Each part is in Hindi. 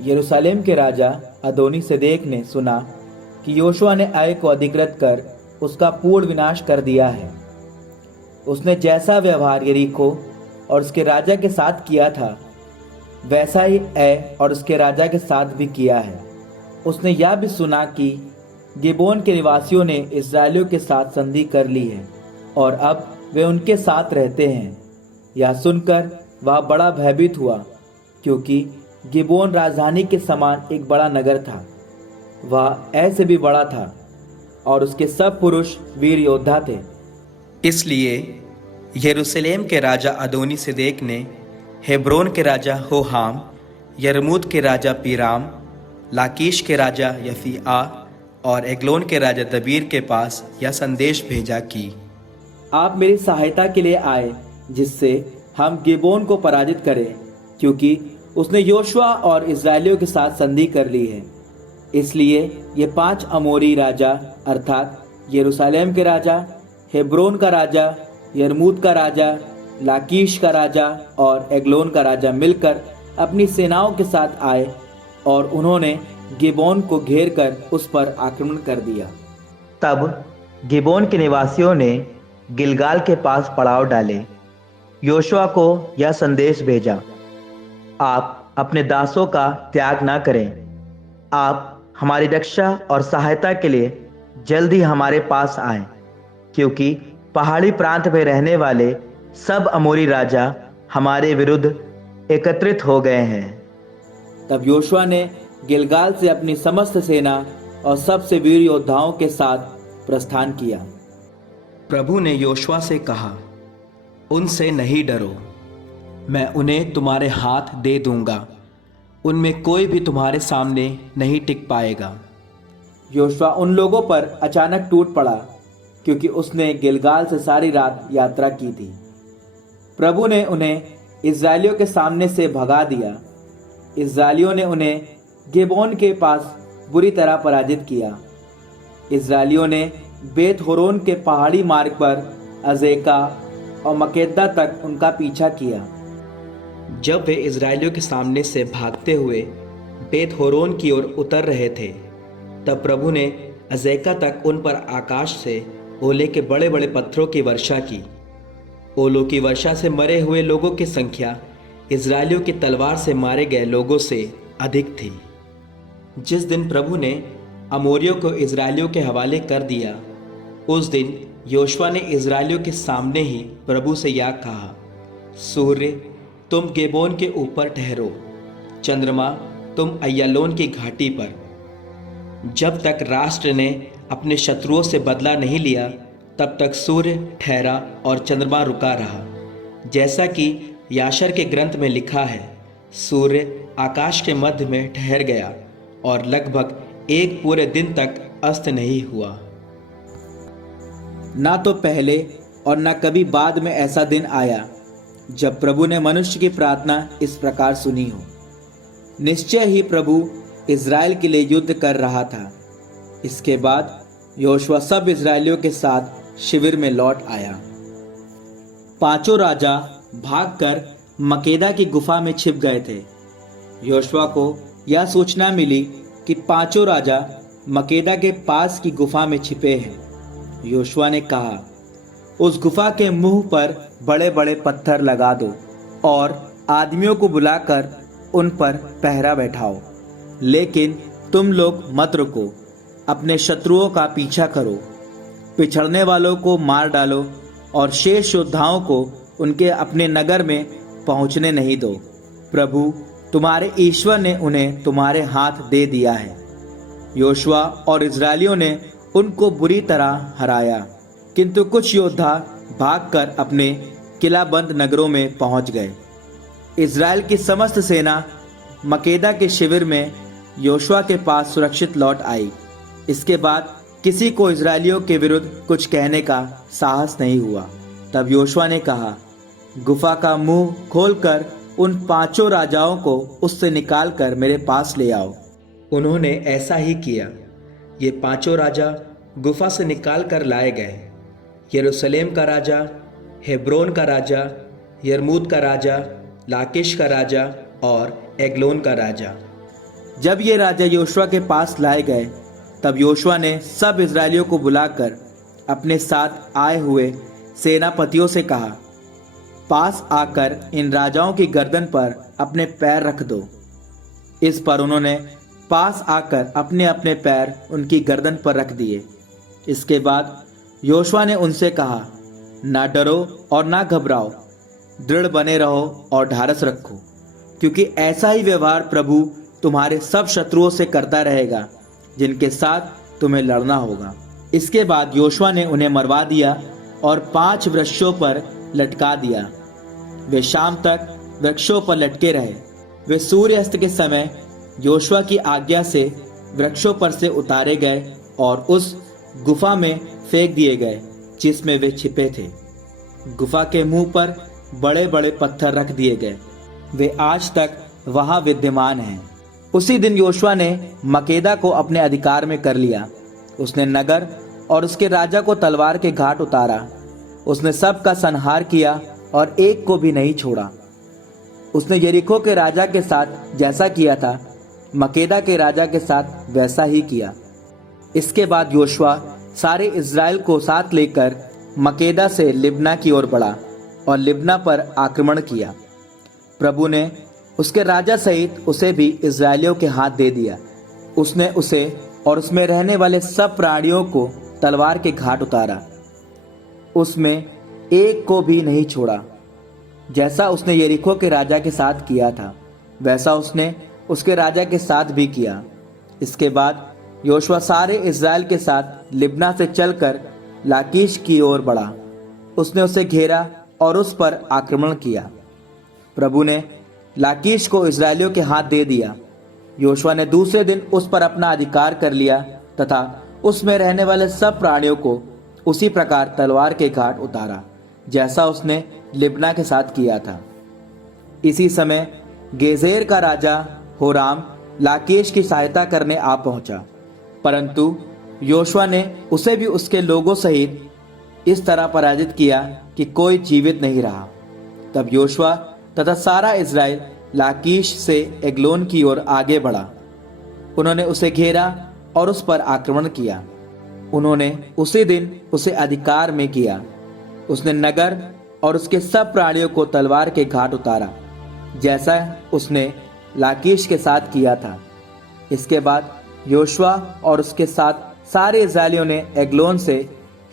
यरूशलेम के राजा अदोनी सेदेक ने सुना कि योशुआ ने आई को अधिकृत कर उसका पूर्ण विनाश कर दिया है। उसने जैसा व्यवहार यरीको और उसके राजा के साथ किया था, वैसा ही ऐ और उसके राजा के साथ भी किया है। उसने यह भी सुना कि गिबोन के निवासियों ने इस्राएलियों के साथ संधि कर ली है और अब वे उनके साथ रहते हैं। यह सुनकर वह बड़ा भयभीत हुआ, क्योंकि गिबोन राजधानी के समान एक बड़ा नगर था। वह ऐसे भी बड़ा था और उसके सब पुरुष वीर योद्धा थे। इसलिए यरूशलेम के राजा अदोनी सेदेक ने हेब्रोन के राजा होहाम, यरमूत के राजा पीराम, लाकीश के राजा यफीआ और एग्लोन के राजा दबीर के पास यह संदेश भेजा कि आप मेरी सहायता के लिए आए, जिससे हम गिबोन को पराजित करें, क्योंकि उसने योशुआ और इस्राएलियों के साथ संधि कर ली है। इसलिए ये 5 अमोरी राजा अर्थात यरूशलेम के राजा, हेब्रोन का राजा, यरमूत का राजा, लाकीश का राजा और एग्लोन का राजा मिलकर अपनी सेनाओं के साथ आए और उन्होंने गिबोन को घेर कर उस पर आक्रमण कर दिया। तब गिबोन के निवासियों ने गिलगाल के पास पड़ाव डाले। योशुआ को यह संदेश भेजा, आप अपने दासों का त्याग ना करें। आप हमारी रक्षा और सहायता के लिए जल्द ही हमारे पास आएं, क्योंकि पहाड़ी प्रांत में रहने वाले सब अमोरी राजा हमारे विरुद्ध एकत्रित हो गए हैं। तब योशुआ ने गिलगाल से अपनी समस्त सेना और सबसे वीर योद्धाओं के साथ प्रस्थान किया। प्रभु ने योशुआ से कहा, उनसे नहीं डरो, मैं उन्हें तुम्हारे हाथ दे दूंगा, उनमें कोई भी तुम्हारे सामने नहीं टिक पाएगा। योशुआ उन लोगों पर अचानक टूट पड़ा, क्योंकि उसने गिलगाल से सारी रात यात्रा की थी। प्रभु ने उन्हें इस्राएलियों के सामने से भगा दिया। इस्राएलियों ने उन्हें गिबोन के पास बुरी तरह पराजित किया। इस्राएलियों ने बेत होरोन के पहाड़ी मार्ग पर अज़ेका और मकेदा तक उनका पीछा किया। जब वे इस्राएलियों के सामने से भागते हुए बेत होरोन की ओर उतर रहे थे, तब प्रभु ने अज़ेका तक उन पर आकाश से ओले के बड़े बड़े पत्थरों की वर्षा की। ओलों की वर्षा से मरे हुए लोगों की संख्या इस्राएलियों की तलवार से मारे गए लोगों से अधिक थी। जिस दिन प्रभु ने अमोरियों को इस्राएलियों के हवाले कर दिया, उस दिन योशुआ ने इस्राएलियों के सामने ही प्रभु से यह कहा, सूर्य तुम गिबोन के ऊपर ठहरो, चंद्रमा तुम अय्यालोन की घाटी पर। जब तक राष्ट्र ने अपने शत्रुओं से बदला नहीं लिया, तब तक सूर्य ठहरा और चंद्रमा रुका रहा। जैसा कि याशर के ग्रंथ में लिखा है, सूर्य आकाश के मध्य में ठहर गया और लगभग एक पूरे दिन तक अस्त नहीं हुआ। ना तो पहले और न कभी बाद में ऐसा दिन आया जब प्रभु ने मनुष्य की प्रार्थना इस प्रकार सुनी हो। निश्चय ही प्रभु इज़राइल के लिए युद्ध कर रहा था। इसके बाद योशुआ सब इज़राइलियों के साथ शिविर में लौट आया। 5 राजा भागकर मकेदा की गुफा में छिप गए थे। योशुआ को यह सूचना मिली कि 5 राजा मकेदा के पास की गुफा में छिपे हैं। योशुआ ने कहा, उस गुफा के मुंह पर बड़े बड़े पत्थर लगा दो और आदमियों को बुलाकर उन पर पहरा बैठाओ, लेकिन तुम लोग मत रुको, अपने शत्रुओं का पीछा करो, पिछड़ने वालों को मार डालो और शेष योद्धाओं को उनके अपने नगर में पहुंचने नहीं दो। प्रभु तुम्हारे ईश्वर ने उन्हें तुम्हारे हाथ दे दिया है। योशुआ और इज़राइलियों ने उनको बुरी तरह हराया, किंतु कुछ योद्धा भागकर अपने किलाबंद नगरों में पहुंच गए। इज़राइल की समस्त सेना मकेदा के शिविर में योशुआ के पास सुरक्षित लौट आई। इसके बाद किसी को इज़राइलियों के विरुद्ध कुछ कहने का साहस नहीं हुआ। तब योशुआ ने कहा, गुफा का मुंह खोलकर उन 5 राजाओं को उससे निकालकर मेरे पास ले आओ। उन्होंने ऐसा ही किया। ये 5 राजा गुफा से निकाल कर लाए गए। यरूशलेम का राजा, हेब्रोन का राजा, यरमूत का राजा, लाकीश का राजा और एग्लोन का राजा। जब ये राजा योशुआ के पास लाए गए, तब योशुआ ने सब इजरायलियों को बुलाकर अपने साथ आए हुए सेनापतियों से कहा, पास आकर इन राजाओं की गर्दन पर अपने पैर रख दो। इस पर उन्होंने पास आकर अपने अपने पैर उनकी गर्दन पर रख दिए। इसके बाद योशुआ ने उनसे कहा, ना डरो और ना घबराओ, दृढ़ बने रहो और ढारस रखो, क्योंकि ऐसा ही व्यवहार प्रभु तुम्हारे सब शत्रुओं से करता रहेगा जिनके साथ तुम्हें लड़ना होगा। इसके बाद योशुआ ने उन्हें मरवा दिया और 5 वृक्षों पर लटका दिया। वे शाम तक वृक्षों पर लटके रहे। वे सूर्यास्त के समय योशुआ की आज्ञा से वृक्षों पर से उतारे गए और उस गुफा में फेंक दिए गए जिसमें वे छिपे थे। गुफा के मुंह पर बड़े बड़े पत्थर रख दिए गए। वे आज तक वहां विद्यमान हैं। उसी दिन योशुआ ने मकेदा को अपने अधिकार में कर लिया। उसने नगर और उसके राजा को तलवार के घाट उतारा। उसने सबका संहार किया और एक को भी नहीं छोड़ा। उसने यरीको के राजा के साथ जैसा किया था, मकेदा के राजा के साथ वैसा ही किया। इसके बाद योशुआ सारे इज़राइल को साथ लेकर मकेदा से लिब्ना की ओर बढ़ा और लिब्ना पर आक्रमण किया। प्रभु ने उसके राजा सहित उसे भी इज़राइलियों के हाथ दे दिया। उसने उसे और उसमें रहने वाले सब प्राणियों को तलवार के घाट उतारा। उसमें एक को भी नहीं छोड़ा। जैसा उसने यरीको के राजा के साथ किया था, वैसा उसने उसके राजा के साथ भी किया। इसके बाद योशुआ सारे इज़राइल के साथ लिब्ना से चलकर लाकीश की ओर बढ़ा। उसने उसे घेरा और उस पर आक्रमण किया। प्रभु ने लाकीश को इज़राइलियों के हाथ दे दिया। योशुआ ने दूसरे दिन उस पर अपना अधिकार कर लिया तथा उसमें रहने वाले सब प्राणियों को उसी प्रकार तलवार के घाट उतारा जैसा उसने लिब्ना के साथ किया था। इसी समय गेजेर का राजा होराम लाकीश की सहायता करने आ पहुंचा, परंतु योशुआ ने उसे भी उसके लोगों सहित इस तरह पराजित किया कि कोई जीवित नहीं रहा। तब योशुआ तथा सारा इज़राइल लाकीश से एग्लोन की ओर आगे बढ़ा। उन्होंने उसे घेरा और उस पर आक्रमण किया। उन्होंने उसी दिन उसे अधिकार में किया। उसने नगर और उसके सब प्राणियों को तलवार के घाट उतारा जैसा उसने लाकीश के साथ किया था। इसके बाद योशुआ और उसके साथ सारे इज़राइलियों ने एग्लोन से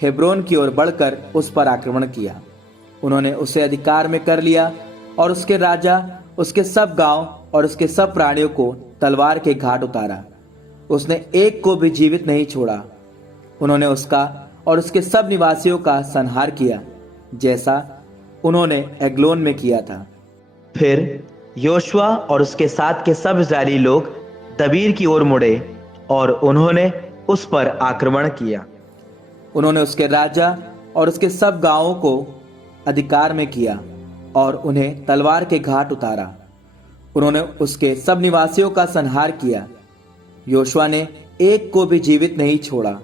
हेब्रोन की ओर बढ़कर उस पर आक्रमण किया। उन्होंने उसे अधिकार में कर लिया और उसके राजा, उसके सब गांव और उसके सब प्राणियों को तलवार के घाट उतारा। उसने एक को भी जीवित नहीं छोड़ा। उन्होंने उसका और उसके सब निवासियों का संहार किया जैसा उन्होंने एग्लोन में किया था। फिर योशुआ और उसके साथ के सब इज़राइली लोग दबीर की ओर मुड़े और उन्होंने उस पर आक्रमण किया। उन्होंने उसके राजा और उसके सब गांवों को अधिकार में किया और उन्हें तलवार के घाट उतारा। उन्होंने उसके सब निवासियों का संहार किया। योशुआ ने एक को भी जीवित नहीं छोड़ा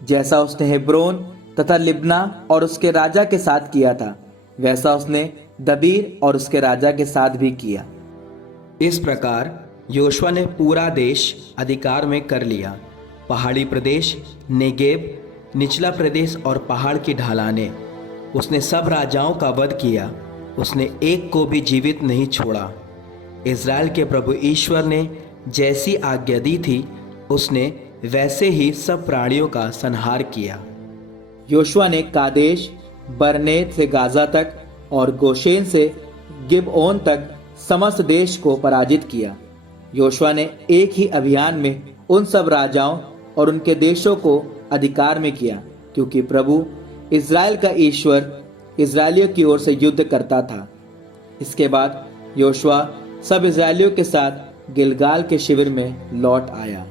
जैसा उसने हेब्रोन तथा लिब्ना और उसके राजा के साथ किया था, वैसा उसने दबीर और उसके राजा के साथ भी किया। इस प्रकार योशुआ ने पूरा देश अधिकार में कर लिया। पहाड़ी प्रदेश, नेगेब, निचला प्रदेश और पहाड़ की ढलानें। उसने सब राजाओं का वध किया। उसने एक को भी जीवित नहीं छोड़ा। इज़राइल के प्रभु ईश्वर ने जैसी आज्ञा दी थी, उसने वैसे ही सब प्राणियों का संहार किया। योशुआ ने कादेश बरनेत से गाजा तक और गोशेन से गिबओन तक समस्त देश को पराजित किया। योशुआ ने एक ही अभियान में उन सब राजाओं और उनके देशों को अधिकार में किया, क्योंकि प्रभु इज़राइल का ईश्वर इज़राइलियों की ओर से युद्ध करता था। इसके बाद योशुआ सब इज़राइलियों के साथ गिलगाल के शिविर में लौट आया।